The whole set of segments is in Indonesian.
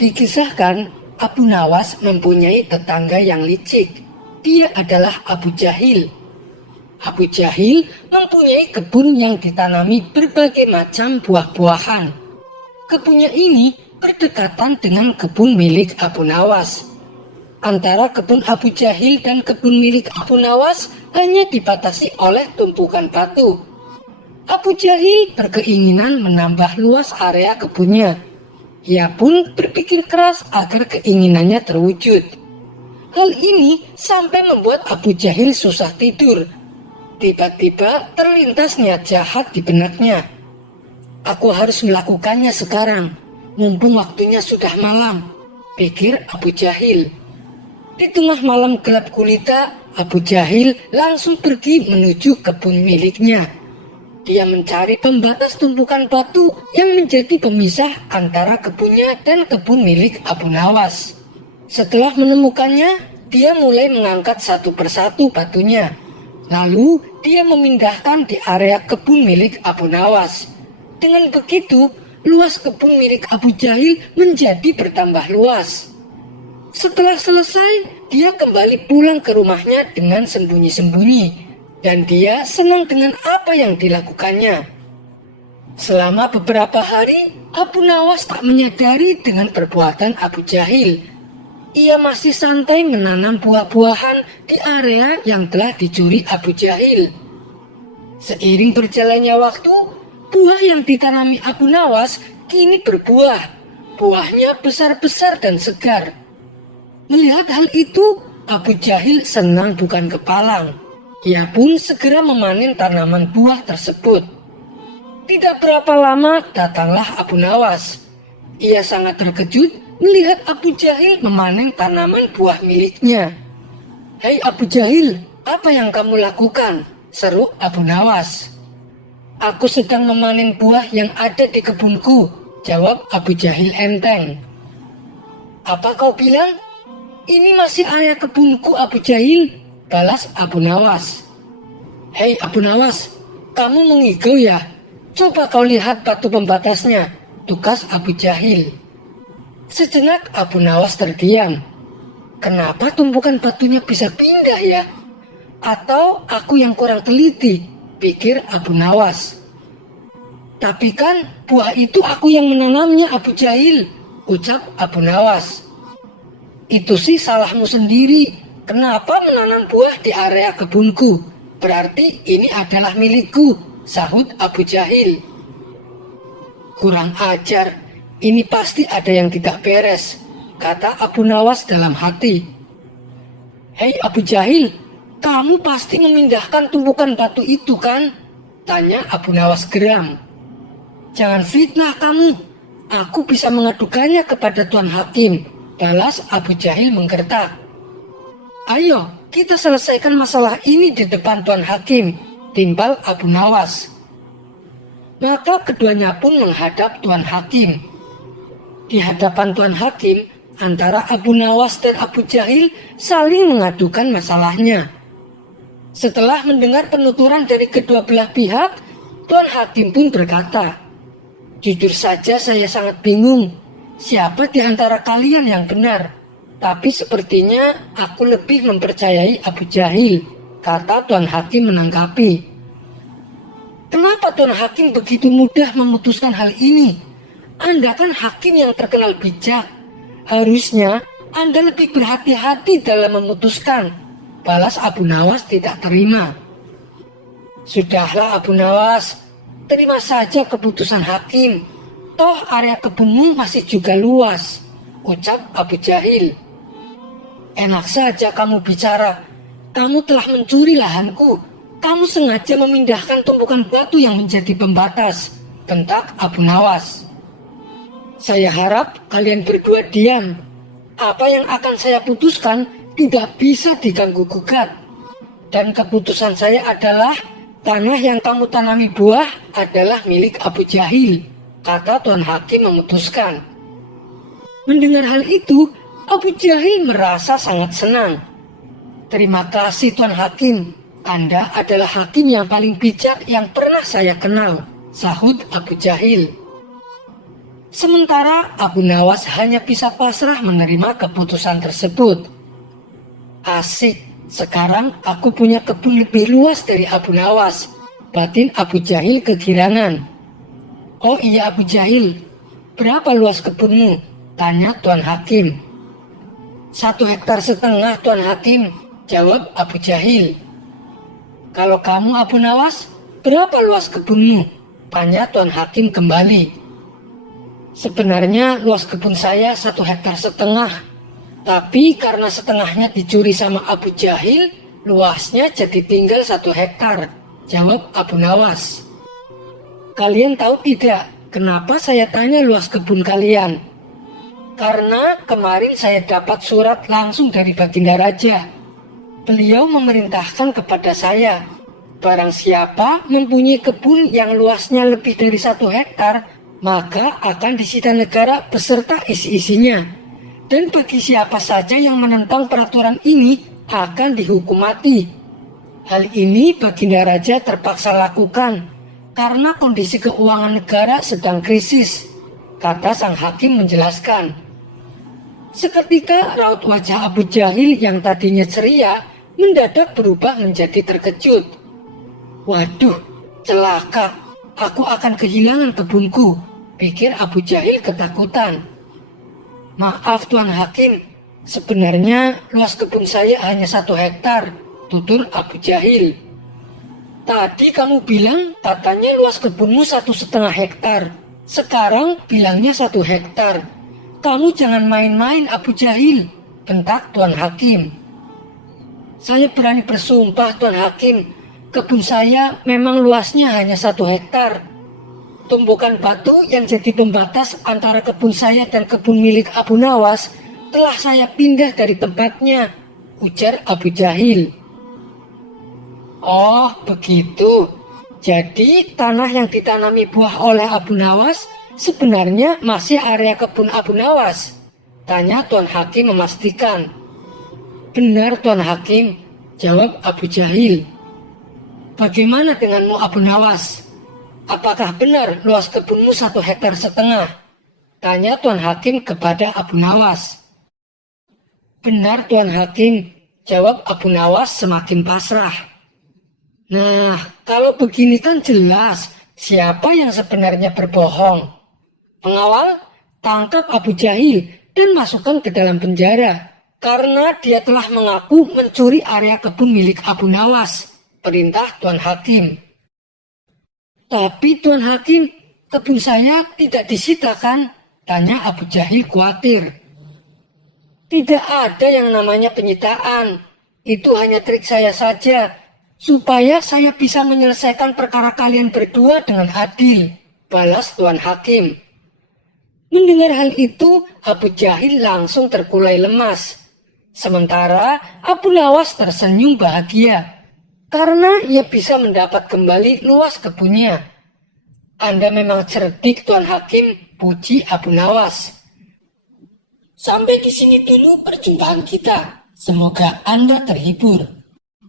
Dikisahkan, Abu Nawas mempunyai tetangga yang licik. Dia adalah Abu Jahil. Abu Jahil mempunyai kebun yang ditanami berbagai macam buah-buahan. Kebunnya ini berdekatan dengan kebun milik Abu Nawas. Antara kebun Abu Jahil dan kebun milik Abu Nawas hanya dibatasi oleh tumpukan batu. Abu Jahil berkeinginan menambah luas area kebunnya. Ia pun berpikir keras agar keinginannya terwujud. Hal ini sampai membuat Abu Jahil susah tidur. Tiba-tiba terlintas niat jahat di benaknya. Aku harus melakukannya sekarang, mumpung waktunya sudah malam, pikir Abu Jahil. Di tengah malam gelap gulita, Abu Jahil langsung pergi menuju kebun miliknya. Dia mencari pembatas tumpukan batu yang menjadi pemisah antara kebunnya dan kebun milik Abu Nawas. Setelah menemukannya, dia mulai mengangkat satu persatu batunya. Lalu dia memindahkan di area kebun milik Abu Nawas. Dengan begitu, luas kebun milik Abu Jahil menjadi bertambah luas. Setelah selesai, dia kembali pulang ke rumahnya dengan sembunyi-sembunyi. Dan dia senang dengan apa yang dilakukannya. Selama beberapa hari, Abu Nawas tak menyadari dengan perbuatan Abu Jahil. Ia masih santai menanam buah-buahan di area yang telah dicuri Abu Jahil. Seiring berjalannya waktu, buah yang ditanami Abu Nawas kini berbuah. Buahnya besar-besar dan segar. Melihat hal itu, Abu Jahil senang bukan kepalang. Ia pun segera memanen tanaman buah tersebut. Tidak berapa lama datanglah Abu Nawas. Ia sangat terkejut melihat Abu Jahil memanen tanaman buah miliknya. "Hei Abu Jahil, apa yang kamu lakukan?" seru Abu Nawas. "Aku sedang memanen buah yang ada di kebunku," jawab Abu Jahil enteng. "Apa kau bilang? Ini masih area kebunku Abu Jahil," balas Abu Nawas. "Hei Abu Nawas, kamu mengigau ya? Coba kau lihat batu pembatasnya," tugas Abu Jahil. Sejenak Abu Nawas terdiam. Kenapa tumpukan batunya bisa pindah ya? Atau aku yang kurang teliti, pikir Abu Nawas. "Tapi kan buah itu aku yang menanamnya Abu Jahil," ucap Abu Nawas. "Itu sih salahmu sendiri. Kenapa menanam buah di area kebunku? Berarti ini adalah milikku," sahut Abu Jahil. "Kurang ajar, ini pasti ada yang tidak beres," kata Abu Nawas dalam hati. "Hei Abu Jahil, kamu pasti memindahkan tumpukan batu itu kan?" tanya Abu Nawas geram. "Jangan fitnah kamu, aku bisa mengadukannya kepada Tuan Hakim," balas Abu Jahil menggertak. "Ayo, kita selesaikan masalah ini di depan Tuan Hakim," timbal Abu Nawas. Maka keduanya pun menghadap Tuan Hakim. Di hadapan Tuan Hakim, antara Abu Nawas dan Abu Jahil saling mengadukan masalahnya. Setelah mendengar penuturan dari kedua belah pihak, Tuan Hakim pun berkata, "Jujur saja saya sangat bingung. Siapa di antara kalian yang benar? Tapi sepertinya aku lebih mempercayai Abu Jahil," kata Tuan Hakim menanggapi. "Kenapa Tuan Hakim begitu mudah memutuskan hal ini? Anda kan hakim yang terkenal bijak. Harusnya Anda lebih berhati-hati dalam memutuskan," balas Abu Nawas tidak terima. "Sudahlah Abu Nawas, terima saja keputusan hakim. Toh area kebunmu masih juga luas," ucap Abu Jahil. "Enak saja kamu bicara. Kamu telah mencuri lahanku. Kamu sengaja memindahkan tumpukan batu yang menjadi pembatas," bentak Abu Nawas. "Saya harap kalian berdua diam. Apa yang akan saya putuskan tidak bisa diganggu gugat. Dan keputusan saya adalah tanah yang kamu tanami buah adalah milik Abu Jahil," kata Tuan Hakim memutuskan. Mendengar hal itu, Abu Jahil merasa sangat senang. "Terima kasih Tuan Hakim, Anda adalah hakim yang paling bijak yang pernah saya kenal," sahut Abu Jahil. Sementara Abu Nawas hanya bisa pasrah menerima keputusan tersebut. Asik, sekarang aku punya kebun lebih luas dari Abu Nawas, batin Abu Jahil kegirangan. Oh iya Abu Jahil, berapa luas kebunmu? Tanya Tuan Hakim. 1,5 hektar Tuan Hakim, jawab Abu Jahil. Kalau kamu Abu Nawas, berapa luas kebunmu? Tanya Tuan Hakim kembali. Sebenarnya luas kebun saya 1,5 hektar, tapi karena setengahnya dicuri sama Abu Jahil, luasnya jadi tinggal 1 hektar, jawab Abu Nawas. Kalian tahu tidak kenapa saya tanya luas kebun kalian? Karena kemarin saya dapat surat langsung dari Baginda Raja. Beliau memerintahkan kepada saya, barang siapa mempunyai kebun yang luasnya lebih dari 1 hektar, maka akan disita negara beserta isi-isinya. Dan bagi siapa saja yang menentang peraturan ini akan dihukum mati. Hal ini Baginda Raja terpaksa lakukan karena kondisi keuangan negara sedang krisis, kata sang hakim menjelaskan. Seketika raut wajah Abu Jahil yang tadinya ceria mendadak berubah menjadi terkejut. Waduh, celaka, aku akan kehilangan kebunku, pikir Abu Jahil ketakutan. Maaf Tuan Hakim, sebenarnya luas kebun saya hanya 1 hektar, tutur Abu Jahil. Tadi kamu bilang katanya luas kebunmu 1,5 hektar, sekarang bilangnya 1 hektar. Kamu jangan main-main Abu Jahil, bentak Tuan Hakim. Saya berani bersumpah Tuan Hakim, kebun saya memang luasnya hanya 1 hektar. Tumbukan batu yang jadi pembatas antara kebun saya dan kebun milik Abu Nawas telah saya pindah dari tempatnya, ujar Abu Jahil. Oh begitu, jadi tanah yang ditanami buah oleh Abu Nawas sebenarnya masih area kebun Abu Nawas, tanya Tuan Hakim memastikan. Benar Tuan Hakim, jawab Abu Jahil. Bagaimana denganmu Abu Nawas? Apakah benar luas kebunmu 1,5 hektar? Tanya Tuan Hakim kepada Abu Nawas. Benar Tuan Hakim, jawab Abu Nawas semakin pasrah. Nah, kalau begini kan jelas siapa yang sebenarnya berbohong. Pengawal, tangkap Abu Jahil dan masukkan ke dalam penjara karena dia telah mengaku mencuri area kebun milik Abu Nawas, perintah Tuan Hakim. Tapi Tuan Hakim, kebun saya tidak disita kan? Tanya Abu Jahil khawatir. Tidak ada yang namanya penyitaan. Itu hanya trik saya saja, supaya saya bisa menyelesaikan perkara kalian berdua dengan adil, balas Tuan Hakim. Mendengar hal itu, Abu Jahil langsung terkulai lemas. Sementara Abu Nawas tersenyum bahagia karena ia bisa mendapat kembali luas kebunnya. Anda memang cerdik Tuan Hakim, puji Abu Nawas. Sampai di sini dulu perjumpaan kita. Semoga Anda terhibur.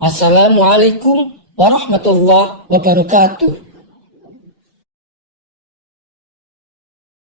Wassalamualaikum warahmatullahi wabarakatuh.